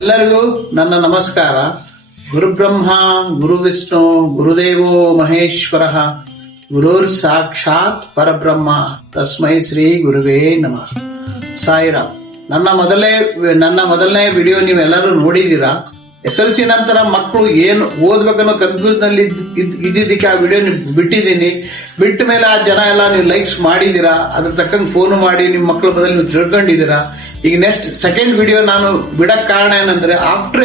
ಎಲ್ಲರಿಗೂ ನನ್ನ ನಮಸ್ಕಾರ. ಗುರುಬ್ರಹ್ಮ ಗುರು ವಿಷ್ಣು ಗುರುದೇವೋ ಮಹೇಶ್ವರ ಗುರುರ್ ಸಾಕ್ಷಾತ್ ಪರಬ್ರಹ್ಮ ತಸ್ಮೈ ಶ್ರೀ ಗುರುವೇ ನಮಃ. ಸಾಯಿರಾಮ್. ನನ್ನ ಮೊದಲನೇ ವಿಡಿಯೋ ನೀವೆಲ್ಲರೂ ನೋಡಿದೀರಾ. SLC ನಂತರ ಮಕ್ಕಳು ಏನು ಓದ್ಬೇಕನ್ನೋ ಕನ್ಫ್ಯೂಸ್ ನಲ್ಲಿ ಇದ್ದಿದ್ದಕ್ಕೆ ಆ ವಿಡಿಯೋ ಬಿಟ್ಟಿದ್ದೀನಿ. ಬಿಟ್ಟ ಮೇಲೆ ಆ ಜನ ಎಲ್ಲ ನೀವು ಲೈಕ್ಸ್ ಮಾಡಿದೀರಾ, ಅದ್ರ ತಕ್ಕಂಗೆ ಫೋನ್ ಮಾಡಿ ನಿಮ್ಮ ಮಕ್ಕಳ ಬದಲು ನೀವು ತಿಳ್ಕೊಂಡಿದ್ದೀರಾ. ಈಗ ನೆಕ್ಸ್ಟ್ ಸೆಕೆಂಡ್ ವಿಡಿಯೋ ನಾನು ಬಿಡಕ್ ಕಾರಣ ಏನಂದ್ರೆ, ಆಫ್ಟರ್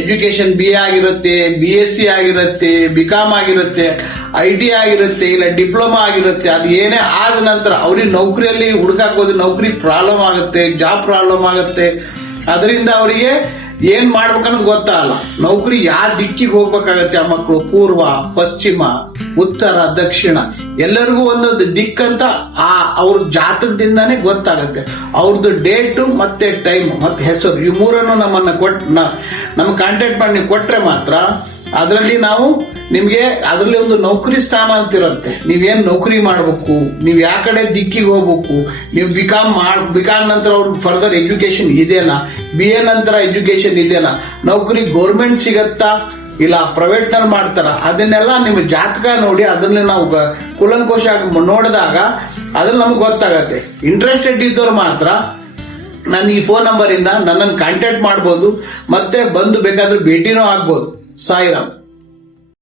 ಎಜುಕೇಶನ್ BA ಆಗಿರುತ್ತೆ, BSc ಆಗಿರುತ್ತೆ, BCom ಆಗಿರುತ್ತೆ, IT ಆಗಿರುತ್ತೆ, ಇಲ್ಲ ಡಿಪ್ಲೊಮಾ ಆಗಿರುತ್ತೆ. ಅದು ಏನೇ ಆದ ನಂತರ ಅವ್ರಿಗೆ ನೌಕರಿಯಲ್ಲಿ ಹುಡುಕಾಕೋದು, ನೌಕರಿ ಪ್ರಾಬ್ಲಮ್ ಆಗುತ್ತೆ, ಜಾಬ್ ಪ್ರಾಬ್ಲಮ್ ಆಗುತ್ತೆ. ಅದರಿಂದ ಅವರಿಗೆ ಏನ್ ಮಾಡ್ಬೇಕನ್ನೋದು ಗೊತ್ತಾಗಲ್ಲ. ನೌಕರಿ ಯಾವ ದಿಕ್ಕಿಗೆ ಹೋಗ್ಬೇಕಾಗತ್ತೆ ಆ ಮಕ್ಕಳು, ಪೂರ್ವ, ಪಶ್ಚಿಮ, ಉತ್ತರ, ದಕ್ಷಿಣ, ಎಲ್ಲರಿಗೂ ಒಂದೊಂದು ದಿಕ್ಕಂತ ಅವ್ರ ಜಾತಕದಿಂದಾನೇ ಗೊತ್ತಾಗತ್ತೆ. ಅವ್ರದ್ದು ಡೇಟು ಮತ್ತೆ ಟೈಮ್ ಮತ್ತೆ ಹೆಸರು, ಈ ಮೂರನ್ನು ನಮಗೆ ಕಾಂಟ್ಯಾಕ್ಟ್ ಮಾಡಿ ನೀವು ಕೊಟ್ರೆ ಮಾತ್ರ ಅದರಲ್ಲಿ ನಾವು ನಿಮ್ಗೆ ಅದರಲ್ಲಿ ಒಂದು ನೌಕರಿ ಸ್ಥಾನ ಅಂತ ಇರುತ್ತೆ. ನೀವೇನ್ ನೌಕರಿ ಮಾಡ್ಬೇಕು, ನೀವ್ ಯಾವ ಕಡೆ ದಿಕ್ಕಿಗೆ ಹೋಗ್ಬೇಕು, ನೀವು ಬಿಕಾಮ್ ನಂತರ ಅವ್ರಿಗೆ ಫರ್ದರ್ ಎಜುಕೇಶನ್ ಇದೆನಾ, BA ನಂತರ ಎಜುಕೇಶನ್ ಇದೆನಾ, ನೌಕರಿ ಗೌರ್ಮೆಂಟ್ ಸಿಗತ್ತಾ ಇಲ್ಲ ಪ್ರೈವೇಟ್ ನಲ್ಲಿ ಮಾಡ್ತಾರ, ಅದನ್ನೆಲ್ಲ ನಿಮ್ಮ ಜಾತಕ ನೋಡಿ ಅದನ್ನ ನಾವು ಕೂಲಂಕುಷ ನೋಡಿದಾಗ ಅದ್ರಲ್ಲಿ ನಮ್ಗೆ ಗೊತ್ತಾಗತ್ತೆ. ಇಂಟ್ರೆಸ್ಟೆಡ್ ಇದ್ದವ್ರು ಮಾತ್ರ ನಾನು ಈ ಫೋನ್ ನಂಬರ್ ಇಂದ ನನ್ನನ್ನು ಕಾಂಟ್ಯಾಕ್ಟ್ ಮಾಡ್ಬೋದು, ಮತ್ತೆ ಬಂದು ಬೇಕಾದ್ರೆ ಭೇಟಿನೂ ಆಗ್ಬೋದು. ಸಾಯಿರಾಮ್.